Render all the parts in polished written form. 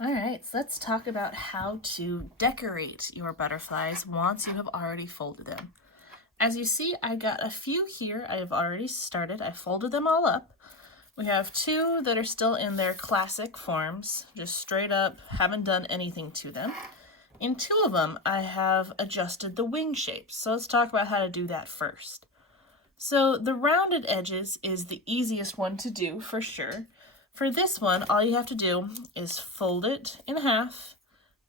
All right, so let's talk about how to decorate your butterflies once you have already folded them. As you see, I got a few here I have already started. I folded them all up. We have two that are still in their classic forms, just straight up, haven't done anything to them. In two of them, I have adjusted the wing shapes. So let's talk about how to do that first. So the rounded edges is the easiest one to do for sure. For this one, all you have to do is fold it in half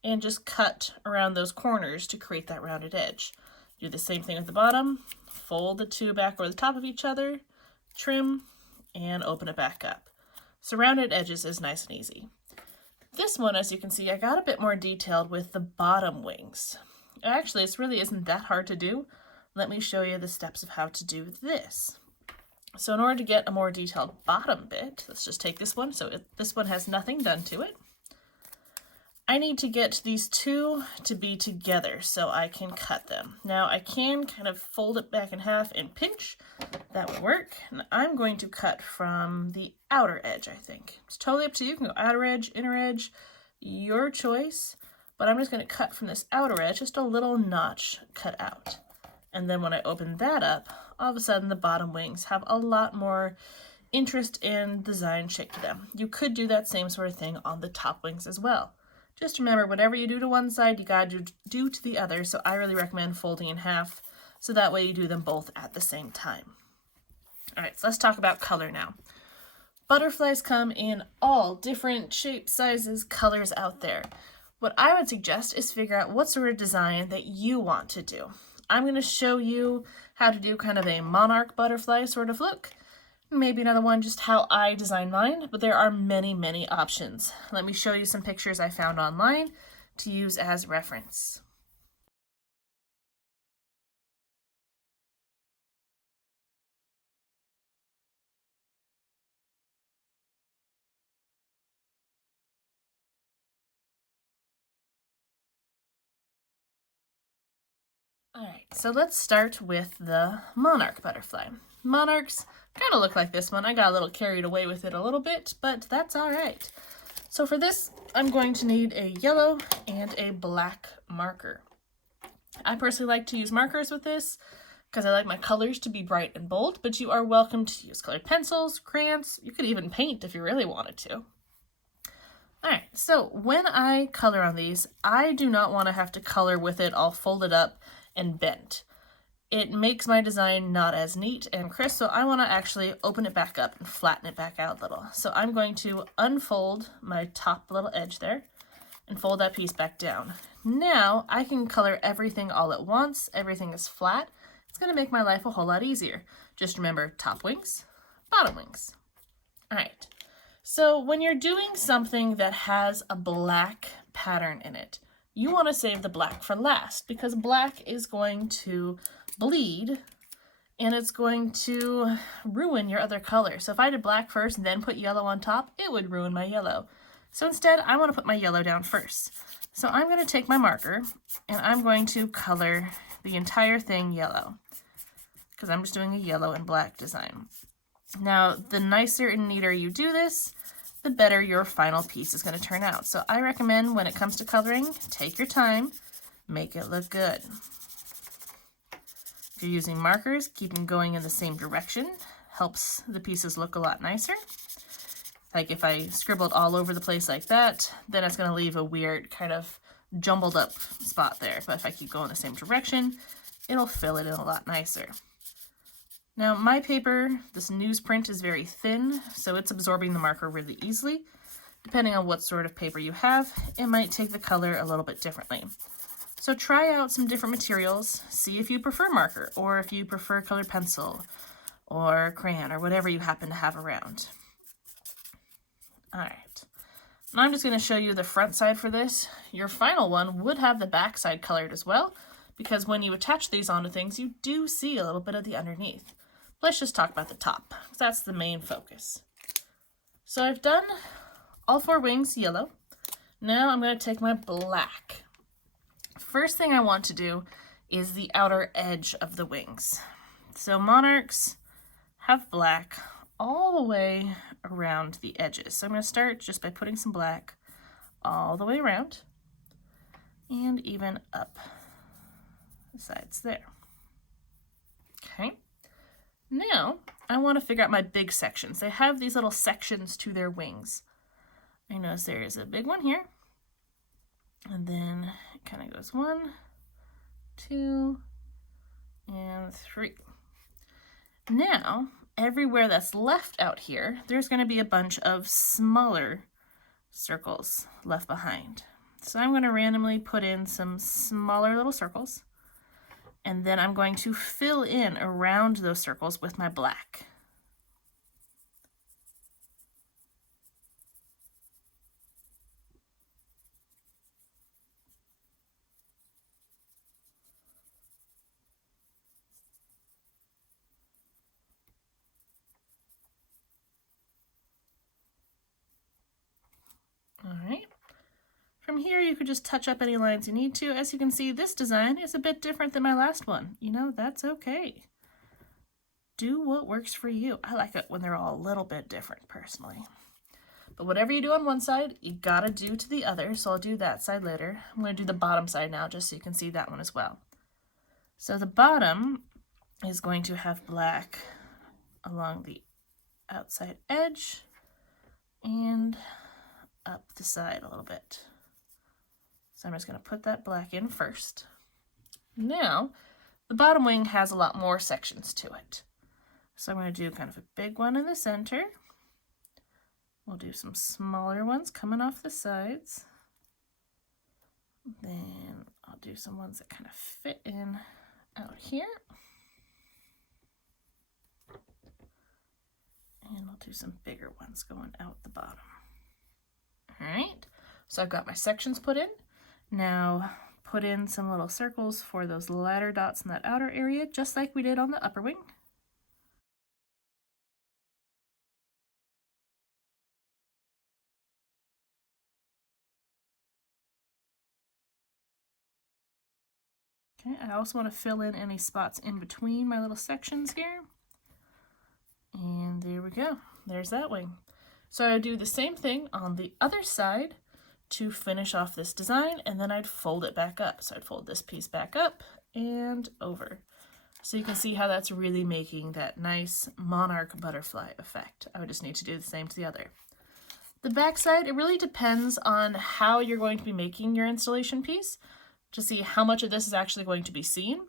and just cut around those corners to create that rounded edge. Do the same thing at the bottom, fold the two back over the top of each other, trim, and open it back up. So rounded edges is nice and easy. This one, as you can see, I got a bit more detailed with the bottom wings. Actually, this really isn't that hard to do. Let me show you the steps of how to do this. So in order to get a more detailed bottom bit, let's just take this one. So this one has nothing done to it. I need to get these two to be together so I can cut them. Now I can kind of fold it back in half and pinch. That would work. And I'm going to cut from the outer edge, I think. It's totally up to you. You can go outer edge, inner edge, your choice. But I'm just going to cut from this outer edge, just a little notch cut out. And then when I open that up, all of a sudden the bottom wings have a lot more interest and design shape to them. You could do that same sort of thing on the top wings as well. Just remember, whatever you do to one side, you gotta do to the other. So I really recommend folding in half, so that way you do them both at the same time. All right, so let's talk about color now. Butterflies come in all different shapes, sizes, colors out there. What I would suggest is figure out what sort of design that you want to do. I'm going to show you how to do kind of a monarch butterfly sort of look. Maybe another one just how I design mine, but there are many, many options. Let me show you some pictures I found online to use as reference. All right, so let's start with the monarch butterfly. Monarchs kind of look like this one. I got a little carried away with it a little bit, but that's all right. So for this, I'm going to need a yellow and a black marker. I personally like to use markers with this because I like my colors to be bright and bold, but you are welcome to use colored pencils, crayons. You could even paint if you really wanted to. All right, so when I color on these, I do not want to have to color with it all folded up and bent. It makes my design not as neat and crisp, so I want to actually open it back up and flatten it back out a little. So I'm going to unfold my top little edge there and fold that piece back down. Now I can color everything all at once. Everything is flat. It's going to make my life a whole lot easier. Just remember top wings, bottom wings. All right. So when you're doing something that has a black pattern in it, you want to save the black for last because black is going to bleed and it's going to ruin your other color. So if I did black first and then put yellow on top, it would ruin my yellow. So instead, I want to put my yellow down first. So I'm going to take my marker and I'm going to color the entire thing yellow because I'm just doing a yellow and black design. Now, the nicer and neater you do this, the better your final piece is going to turn out. So I recommend when it comes to coloring, take your time, make it look good. If you're using markers, keep them going in the same direction. Helps the pieces look a lot nicer. Like if I scribbled all over the place like that, then it's going to leave a weird kind of jumbled up spot there. But if I keep going the same direction, it'll fill it in a lot nicer. Now my paper, this newsprint is very thin, so it's absorbing the marker really easily. Depending on what sort of paper you have, it might take the color a little bit differently. So try out some different materials, see if you prefer marker, or if you prefer colored pencil, or crayon, or whatever you happen to have around. All right, now I'm just going to show you the front side for this. Your final one would have the back side colored as well, because when you attach these onto things, you do see a little bit of the underneath. Let's just talk about the top, because that's the main focus. So I've done all four wings yellow. Now I'm going to take my black. First thing I want to do is the outer edge of the wings. So monarchs have black all the way around the edges. So I'm going to start just by putting some black all the way around and even up the sides there. Okay, now I want to figure out my big sections. They have these little sections to their wings. I notice there is a big one here, and then it kind of goes 1, 2, and 3. Now, everywhere that's left out here, there's going to be a bunch of smaller circles left behind. So I'm going to randomly put in some smaller little circles, and then I'm going to fill in around those circles with my black. All right. From here, you could just touch up any lines you need to. As you can see, this design is a bit different than my last one. You know, that's okay. Do what works for you. I like it when they're all a little bit different, personally. But whatever you do on one side, you gotta do to the other. So I'll do that side later. I'm gonna do the bottom side now, just so you can see that one as well. So the bottom is going to have black along the outside edge and up the side a little bit. So I'm just going to put that black in first. Now, the bottom wing has a lot more sections to it. So I'm going to do kind of a big one in the center. We'll do some smaller ones coming off the sides. Then I'll do some ones that kind of fit in out here. And I'll do some bigger ones going out the bottom. All right, so I've got my sections put in. Now put in some little circles for those ladder dots in that outer area, just like we did on the upper wing. Okay, I also want to fill in any spots in between my little sections here. And there we go. There's that wing. So I would do the same thing on the other side to finish off this design, and then I'd fold it back up. So I'd fold this piece back up and over. So you can see how that's really making that nice monarch butterfly effect. I would just need to do the same to the other. The back side, it really depends on how you're going to be making your installation piece to see how much of this is actually going to be seen.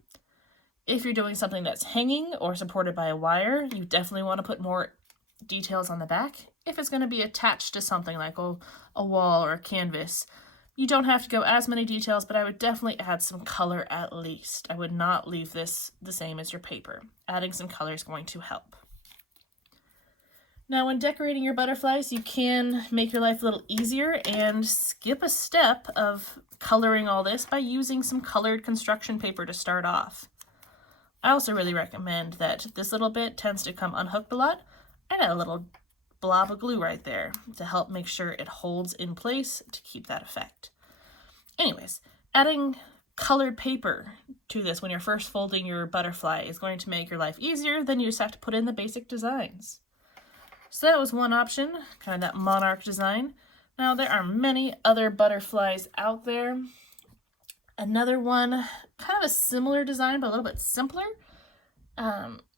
If you're doing something that's hanging or supported by a wire, you definitely want to put more details on the back. If it's going to be attached to something like a wall or a canvas, you don't have to go as many details, but I would definitely add some color at least. I would not leave this the same as your paper. Adding some color is going to help. Now, when decorating your butterflies, you can make your life a little easier and skip a step of coloring all this by using some colored construction paper to start off. I also really recommend that this little bit tends to come unhooked a lot. I got a little blob of glue right there to help make sure it holds in place to keep that effect. Anyways, adding colored paper to this when you're first folding your butterfly is going to make your life easier. Then you just have to put in the basic designs. So that was one option, kind of that monarch design. Now there are many other butterflies out there. Another one, kind of a similar design but a little bit simpler,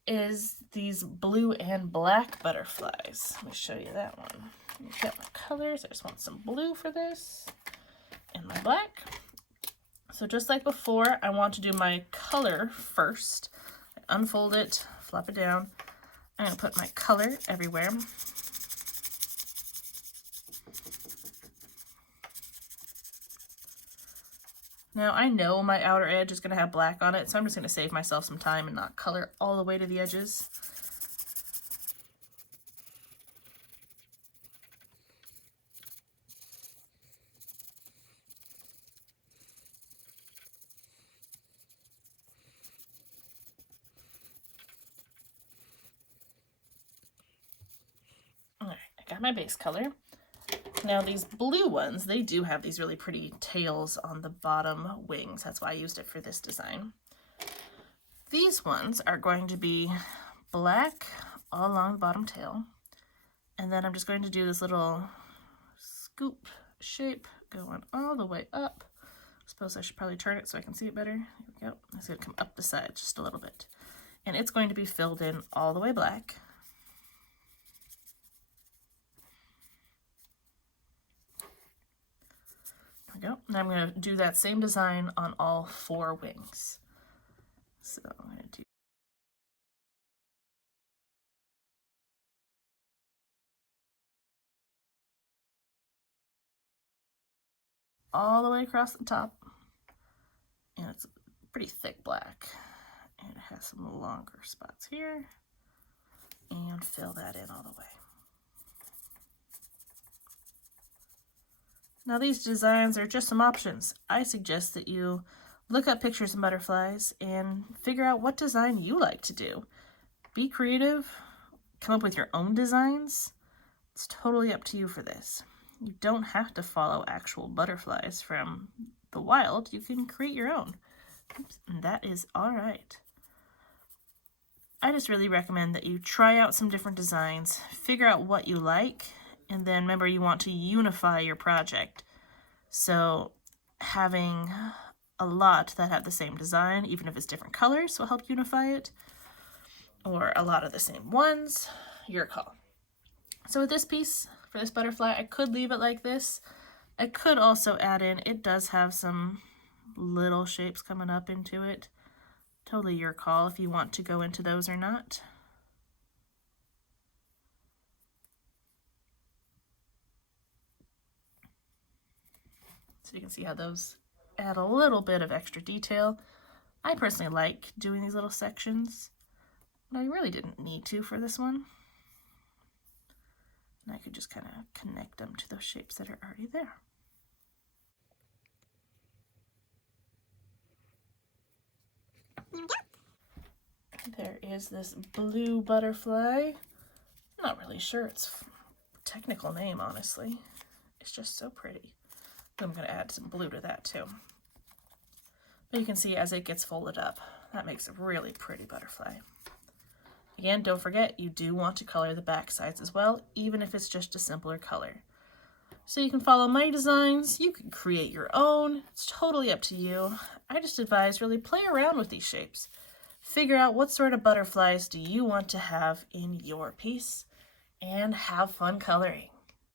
is these blue and black butterflies. Let me show you that one. I've got my colors. I just want some blue for this and my black. So just like before, I want to do my color first. I unfold it, flop it down. I'm going to put my color everywhere. Now I know my outer edge is going to have black on it, so I'm just going to save myself some time and not color all the way to the edges. Alright, I got my base color. Now these blue ones, they do have these really pretty tails on the bottom wings. That's why I used it for this design. These ones are going to be black all along the bottom tail. And then I'm just going to do this little scoop shape going all the way up. I suppose I should probably turn it so I can see it better. Here we go. It's going to come up the side just a little bit. And it's going to be filled in all the way black. There we go. And I'm going to do that same design on all 4 wings. So I'm going to do all the way across the top. And it's pretty thick black. And it has some longer spots here. And fill that in all the way. Now these designs are just some options. I suggest that you look up pictures of butterflies and figure out what design you like to do. Be creative, come up with your own designs. It's totally up to you for this. You don't have to follow actual butterflies from the wild. You can create your own. Oops, and that is all right. I just really recommend that you try out some different designs, figure out what you like, and then remember you want to unify your project. So having a lot that have the same design, even if it's different colors, will help unify it. Or a lot of the same ones, your call. So with this piece, for this butterfly, I could leave it like this. I could also add in, it does have some little shapes coming up into it. Totally your call if you want to go into those or not. So you can see how those add a little bit of extra detail. I personally like doing these little sections, but I really didn't need to for this one. And I could just kind of connect them to those shapes that are already there. There is this blue butterfly. I'm not really sure its technical name, honestly. It's just so pretty. I'm going to add some blue to that too. But you can see as it gets folded up, that makes a really pretty butterfly. Again, don't forget, you do want to color the back sides as well, even if it's just a simpler color. So you can follow my designs, you can create your own, it's totally up to you. I just advise really play around with these shapes. Figure out what sort of butterflies do you want to have in your piece, and have fun coloring.